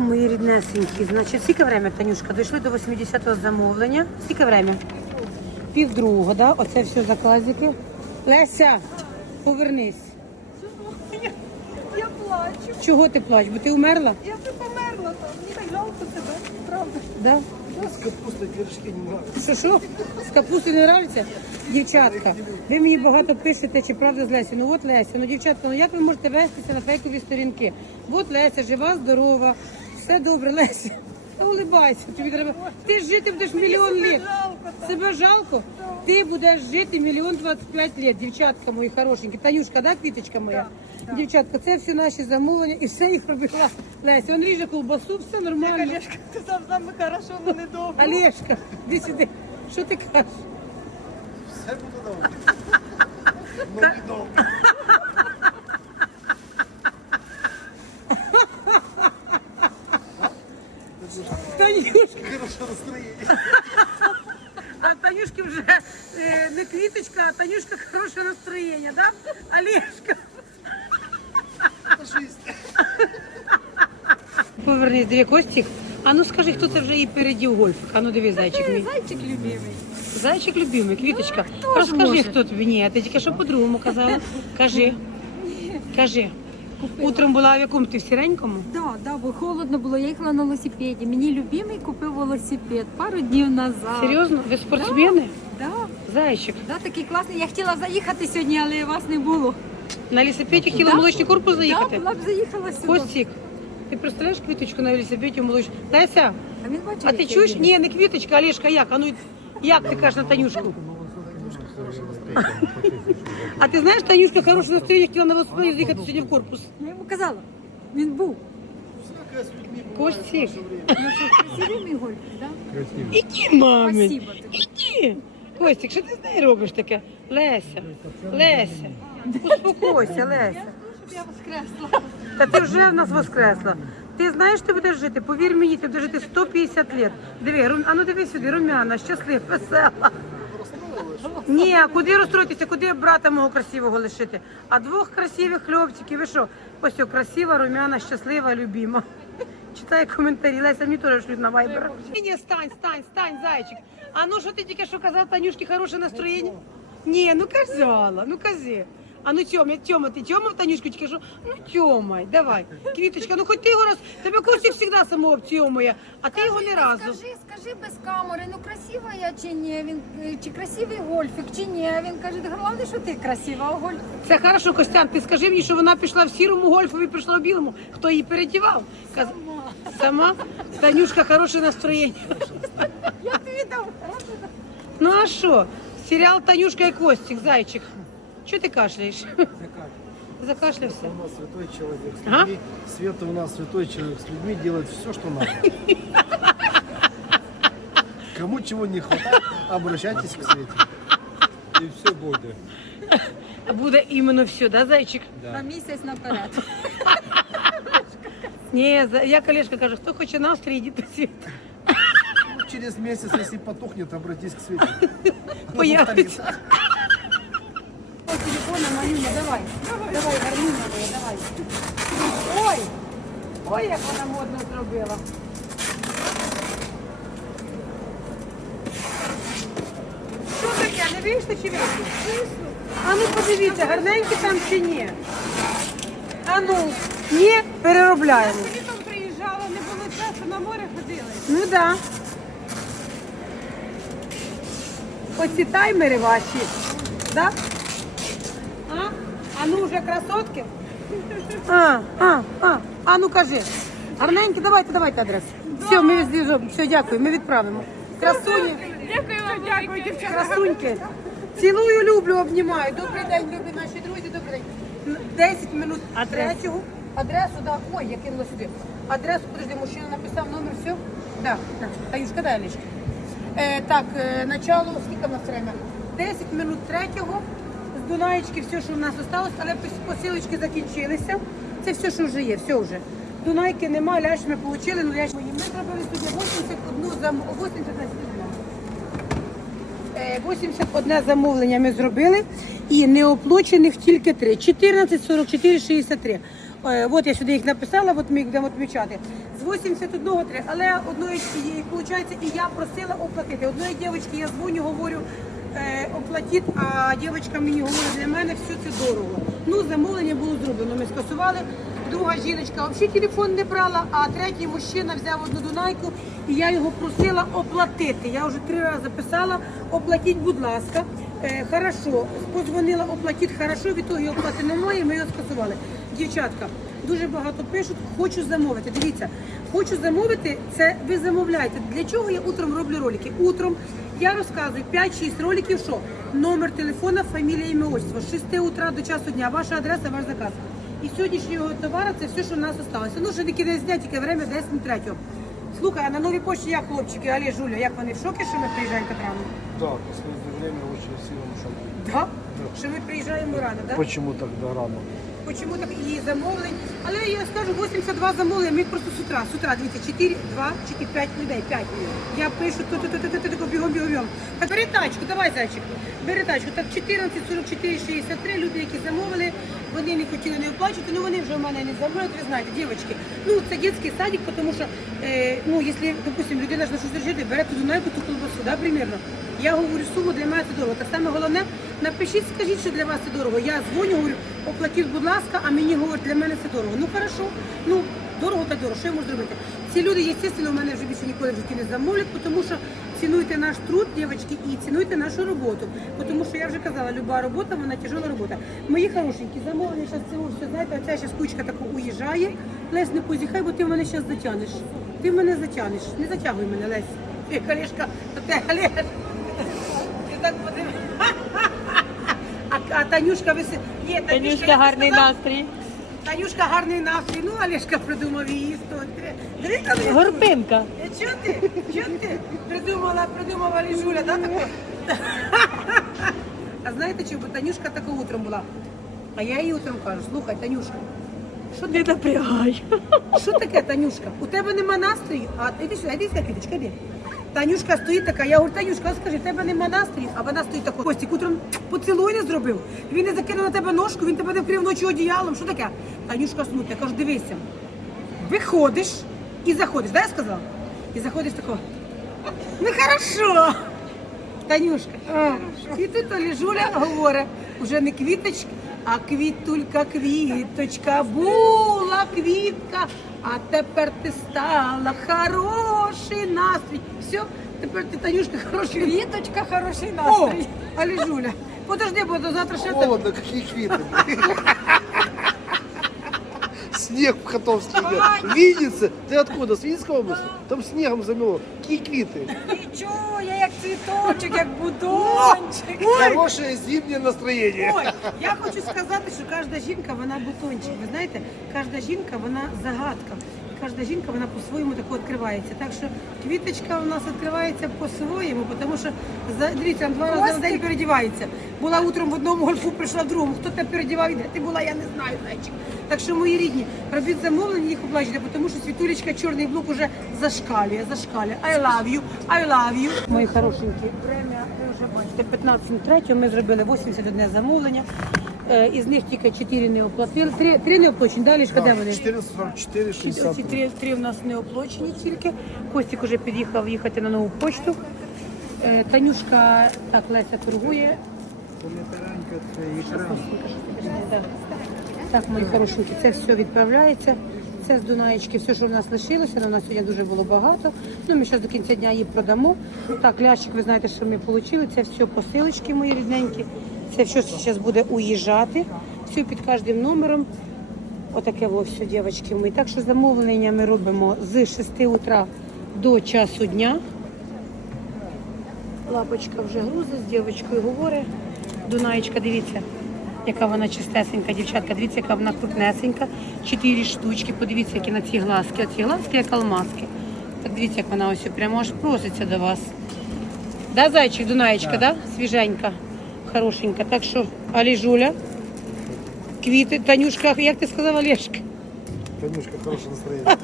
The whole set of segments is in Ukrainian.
мої ріднесенькі, значить, скільки время, Танюшка? Дійшли до 80-го замовлення. Скільки время? Пів другого, да? Оце все заказики. Леся, повернись. Я плачу. Чого ти плачеш? Бо ти умерла? Я би померла там. Мені так жалко тебе, правда. Да? С капустой пирожки не. Що що? З капусти не нравиться? Дівчатка, ви мені багато пишете, чи правда з Лесі. Ну от Леся, ну дівчатка, ну як ви можете вестися на фейкові сторінки? От Леся, жива, здорова, все добре, Леся. Та улибайся, тобі треба. Ти ж жити будеш мільйон літ. Себе жалко? Ти будеш жити мільйон двадцять п'ять літ, дівчатка мої хорошенькі. Танюшка, да, квіточка моя? Дівчатка, це всі наші замовлення і все їх робила Леся. Он ріже колбасу, все нормально. Олежка, ти сам саме хорошо, але недовго. Олешка, іди сюди. Що ти кажеш? Все буду давать. Но недолго. Танюшка, Хорошее настроение. а Танюшки вже е, не квіточка, а Танюшка хороше настроєння, да? Жизнь. Повернись, диви, Костік. А ну скажи, хто це вже і передів гольфик? А ну диви, зайчик мій. Зайчик любимий. Зайчик любимий, квіточка. хто Розкажи, може? хто тобі. Ні, ти тільки що по-другому казала. Кажи. Кажи. Утром була в якому ти в сіренькому? Да, да, бо холодно було. Я їхала на велосипеді. Мені любимий купив велосипед пару днів назад. Серйозно? Ви спортсмени? Да, Зайчик. да, такий класний. Я хотіла заїхати сьогодні, але вас не було. На лісопеді хотіла в Да. молочний корпус заїхати? Да, була б заїхала сюди. Костік, ти представляєш квіточку на велосипеді молочний? Леся, А він бачив, а ти чуєш? Ні, не квіточка, а Олешка, як? А ну, як ти кажеш на Танюшку? А ти знаєш, Танюшка хороше настроєння хотіла на велосипеді заїхати сьогодні в корпус. Я йому казала. Він був. Людьми Ну красивий мій гольф, да? іди, мамі, Спасибо тобі. іди. Костік, що ти з нею робиш таке? Леся, Леся, успокойся, Леся. Я воскресла. Та ти вже в нас воскресла. Ти знаєш, ти будеш жити, повір мені, ти будеш жити 150 років. Диви, рум- а ну диви сюди, румяна, щаслива, весела. Ні, а куди розстроїтися, куди брата мого красивого лишити? А двох красивих хлопчиків, ви що? Ось о, красива, румяна, щаслива, любима. Читай коментарі, Леся, мені теж шлють на вайбер. Ні, стань, стань, стань, зайчик. А ну що ти тільки що казав, Танюшки, хороше настроєння? Ні, ну казала, ну кази. А ну Тьома, Тьома, ти Тьома Танюшку тільки що? Ну Тьомай, давай. Квіточка, ну хоч ти його раз, тебе Костік завжди самого обтьомує, а ти його не разу. Скажи, скажи без камери, ну красива я чи ні? Він е, чи красивий гольфик, чи ні? Він каже, головне, що ти красива, а гольф. Це хорошо, Костян, ти скажи мені, що вона пішла в сірому гольфові, прийшла в білому. Хто її передівав? Каз... Сама? Танюшка, хороше настроєння. Я тобі дам. Ну а що? Серіал Танюшка і Костік, зайчик. Чого ти кашляєш? Закашлявся. У нас святой человек с Ага. людьми. Света у нас святой человек с людьми делает все, что надо. Кому чего не хватает, обращайтесь к Свете. І все буде. Буде іменно все, да, зайчик? На місяць наперед. Ні, за- я колежка кажу, хто хоче настрій, йдіть до світу. Ну, Через месяц, если потухнет, обратись к Свете. Появиться. По телефону, Манюня, давай. Давай, гарнюня моя, давай. Ой! Ой, як вона модно зробила. Що таке? Не вийшли чи вийшли? А ну подивіться, гарненькі там чи ні? А ну, ні, переробляємо. Літом приїжджала, не було часу, на море ходили. Ну да. Оці таймери ваші. Да? А? Ну вже красотки? А, а, а, а ну кажи. Гарненькі, давайте, давайте адресу. Все, ми з'їжджаємо. Все, дякую, ми відправимо. Красуні, Дякую вам, дякую, дівчата. красуньки. Цілую, люблю, обнімаю. Добрий день, любі наші друзі, добрий день. 10 минут третього. Адресу, да. Ой, я кинула сюди. Адресу, подожди, мужчина написав номер, все? Да. да. Таюшка, дай Олежка. Е, так, е, начало, скільки в нас время? 10 минут третього. Дунаєчки все, що в нас осталось, але посилочки закінчилися. Це все, що вже є, все вже. Дунайки нема, ляш ми отримали, ну ляш мої. Ми зробили сьогодні 81 зам... 80 Е, 81 замовлення ми зробили і неоплачених тільки 3. 14, 44, 63. Е, От я сюди їх написала, от ми їх будемо відмічати. З 81 три, але одної виходить, і я просила оплатити. Одної дівчинки я дзвоню, говорю, е, а дівчинка мені говорить, для мене все це дорого. Ну, замовлення було зроблено. Ми скасували. Друга жіночка взагалі телефон не брала, а третій мужчина взяв одну дунайку, і я його просила оплатити. Я вже три рази писала, оплатіть, будь ласка. Е, хорошо, подзвонила, оплатіть хорошо, від того оплати немає, ми його скасували. Дівчатка, дуже багато пишуть, хочу замовити. Дивіться, хочу замовити, це ви замовляєте. Для чого я утром роблю ролики? Утром я розказую 5-6 роликів, що номер телефона, фамілія, ім'я, отчество. З 6 утра до часу дня, ваша адреса, ваш заказ. І сьогоднішнього товару це все, що в нас залишилося. Ну, ще не кінець дня, тільки время десь не третього. Слухай, а на новій пошті як хлопчики, Алі, Жуля, як вони в шокі, що ми приїжджаємо так рано? Да, в последнее время очень сильно ушел. Да? Що ми приїжджаємо рано, так? Почему тогда рано? Почему так і замовлень? Але я скажу, 82 замовлення, ми просто з утра, з утра, дивіться, 4, 2, 4, 5 людей, 5. Я пишу, то то то то то бігом, бігом, бігом. Так, бери тачку, давай, зайчик, бери тачку. Так, 14, 44, 63 люди, які замовили, вони не хотіли не оплачувати, ну вони вже в мене не забирають, ви знаєте, дівчатки. Ну, це дитячий садик, тому що, е, ну, якщо, допустим, людина ж на щось держить, бере туди найку ту колбасу, да, примірно. Я говорю, суму для мене це дорого. Та саме головне, напишіть, скажіть, що для вас це дорого. Я дзвоню, говорю, оплатіть, будь ласка, а мені говорять, для мене це дорого. Ну хорошо, ну дорого та дорого, що я можу зробити? Ці люди, звісно, у мене вже більше ніколи в житті не замовлять, тому що цінуйте наш труд, дівчатки, і цінуйте нашу роботу. Тому що я вже казала, люба робота, вона тяжела робота. Мої хорошенькі, замовлення зараз цього все, знаєте, оця зараз кучка така уїжджає. Лесь, не позіхай, бо ти мене зараз затягнеш. Ти мене затягнеш. Не затягуй мене, Лесь. Ти, Олешка, то ти, Олег. Ти так подиви. А, Танюшка виси... Ні, Танюшка гарний настрій. Танюшка гарний настрій. Ну, Олешка придумав її. Диви, там Горпинка. Е, Чого ти? Чого ти? Придумала, придумала Ліжуля, да, таке? А знаєте? Бо Танюшка таке утром була. А я їй утром кажу, слухай, Танюшка, що ти напрягай. що таке, Танюшка? У тебе нема настрою? А іди сюди, іди сюди, квіточка, іди. Танюшка стоїть така, я говорю, Танюшка, скажи, в тебе нема настрою, а вона стоїть така. Костік утром поцілуй не зробив. Він не закинув на тебе ножку, він тебе не вкрив ночі одіялом. Що таке? Танюшка смутна, я кажу, дивися. Виходиш і заходиш, да, я сказала? І заходиш такого. Ну хорошо. Танюшка, а, і тут Олежуля говорить, уже не квіточка, а квітулька, квіточка, була квітка, а тепер ти стала хороший настрій. Все, тепер ти Танюшка хороший настрій. Квіточка, хороший О, настрій. Олежуля, подожди, бо до завтра ще так. Холодно, какие квиты. Снег в Котовске идет. Винница. Ты откуда? С Винницкой области? Там снегом замело. Какие квиты? Нічого, я як цвіточок, як будончик. Ой, Хорошее зимнее настроение. Ой, я хочу сказати, що кожна жінка вона бутончик. Ви знаєте, кожна жінка вона загадка. Кожна жінка вона по-своєму тако відкривається. Так що квіточка у нас відкривається по-своєму, тому що за дивіться, там два рази на день передівається. Була утром в одному гольфу, прийшла в другому. Хто тебе передівав, де ти була, я не знаю, зайчик. Так що, мої рідні, робіть замовлення, їх оплачуйте, тому що світулечка чорний блок уже зашкалює, зашкалює. I love you, I love you. Мої хорошенькі, время ви вже бачите, 15.03 ми зробили 81 замовлення. Е, Із них тільки 4 не оплатили. Три, три не оплачені. Далі ж де вони? 1444 Ці 60. три, три в нас не оплачені тільки. Костік вже під'їхав їхати на нову почту. Е, Танюшка, так, Леся торгує. Так, мої хорошенькі, це все відправляється. Це з Дунаєчки, все, що в нас лишилося, але у нас сьогодні дуже було багато. Ну, ми зараз до кінця дня її продамо. Так, лящик, ви знаєте, що ми отримали. Це все посилочки мої рідненькі. Це все зараз буде уїжджати. Все під кожним номером. Отаке во все, дівчатки мої. Так що замовлення ми робимо з 6 утра до часу дня. Лапочка вже грузить, з дівчинкою говорить. Дунаєчка, дивіться, яка вона чистесенька, дівчатка, дивіться, яка вона крупнесенька. Чотири штучки, подивіться, які на ці глазки. Оці глазки, як алмазки. Так дивіться, як вона ось прямо аж проситься до вас. Да, зайчик, Дунаєчка, да? Свіженька, хорошенька. Так що, Аліжуля, квіти, Танюшка, як ти сказала, Олешка? Танюшка, хорошее настроение.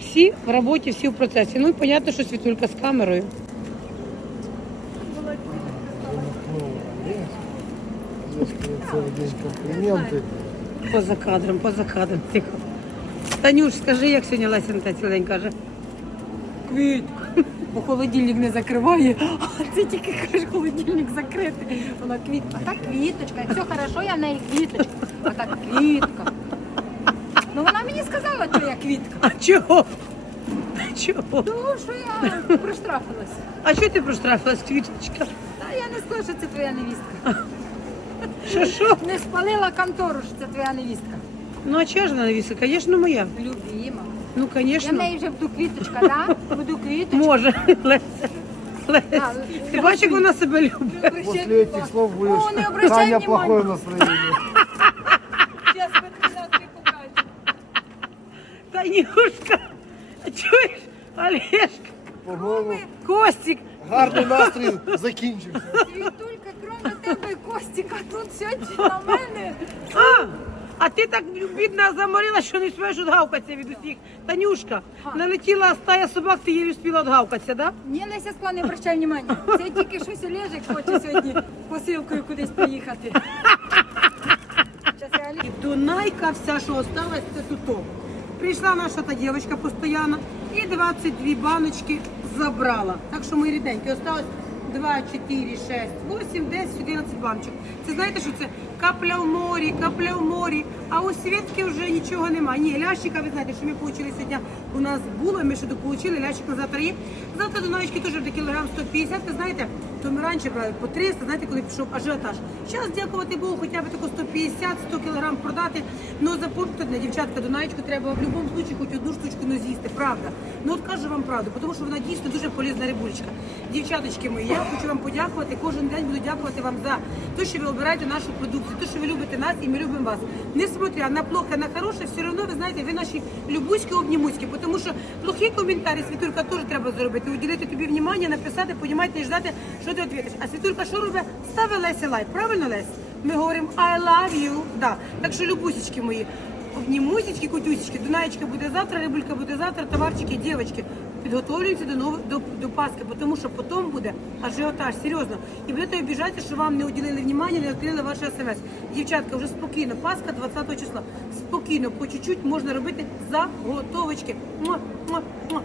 Всі в роботі, всі в процесі. Ну і понятно, що світулька з камерою. Комплименты. Поза кадром, поза кадром, тихо. Танюш, скажи, як сьогодні на те каже. Квітка. Бо холодильник не закриває, а ти тільки кажеш, холодильник закритий. Вона квітка. А так квіточка. Все хорошо, я в неї квіточка. А так квітка. Ну вона мені сказала, що я квітка. А чого? Чого? Тому що я проштрафилася. А чого ти проштрафилась, квіточка? Та я не скажу, що це твоя невістка. Що що? Не спалила контору, що це твоя невістка. Ну а чого ж вона навіса? Звісно, моя. Любима. Ну, Я в звісно. неї вже буду квіточка, да? Буду квіточка. Може, Леся. Леся. А, Ти бачиш, як вона себе любить? После этих слов будешь О, не обращай Таня внимания. плохое настроение. Зараз координати покажу. Танюшка, чуєш? Олешка, По-моему, Костик, гарний настрій закінчився. Світулька, кроме тебе Костіка, тут сьогодні на мене. А, а ти так бідна заморила, що не співаєш відгавкатися від усіх. Танюшка, налетіла стая собак, ти її успіла відгавкатися, да? Ні, Леся Скла, не обращай внимання. Це тільки щось Олежик хоче сьогодні посилкою кудись поїхати. І Дунайка вся, що осталась, це тут. Прийшла наша та дівчинка постійно і 22 баночки забрала. Так що, мої рідненькі, осталось 2, 4, 6, 8, 10, 11 баночок. Це знаєте, що це капля в морі, капля в морі. А у Світки вже нічого немає. Ні, лящика, ви знаєте, що ми отримали сьогодні. У нас було, ми ще дополучили, лящик на завтра є. Завтра Дунаєчки теж до кілограм 150, ви знаєте, то ми раніше брали по 300, знаєте, коли пішов ажіотаж. Зараз, дякувати Богу, хоча б тако 150-100 кілограм продати. Ну, запомніть, для дівчатка Дунаєчку треба в будь-якому випадку хоч одну штучку ну, з'їсти, правда. Ну, от кажу вам правду, тому що вона дійсно дуже полезна рибулечка. Дівчаточки мої, я хочу вам подякувати, кожен день буду дякувати вам за те, що ви обираєте нашу продукцію, те, що ви любите нас і ми любимо вас. Несмотря на плохе, на хороше, все одно, ви знаєте, ви наші любуські обнімуськи, тому що плохі коментарі, Світулька, теж треба зробити, уділити тобі внимання, написати, понімати і ждати, що ти відповідиш. А Світулька що робить? Ставить Лесі лайк, правильно, Лесь? Ми говоримо I love you, да. Так що любусечки мої, обнімусечки, кутюсечки, Дунаєчка буде завтра, рибулька буде завтра, товарчики, дівчатки. Підготовлюємося до нового до, до Пасхи, тому що потім буде ажіотаж, серйозно. І будете обіжатися, що вам не уділили внимання, не відкрили ваше смс. Дівчатка, вже спокійно, Пасха 20 числа. Спокійно, по чуть-чуть можна робити заготовочки. Муа, муа, муа.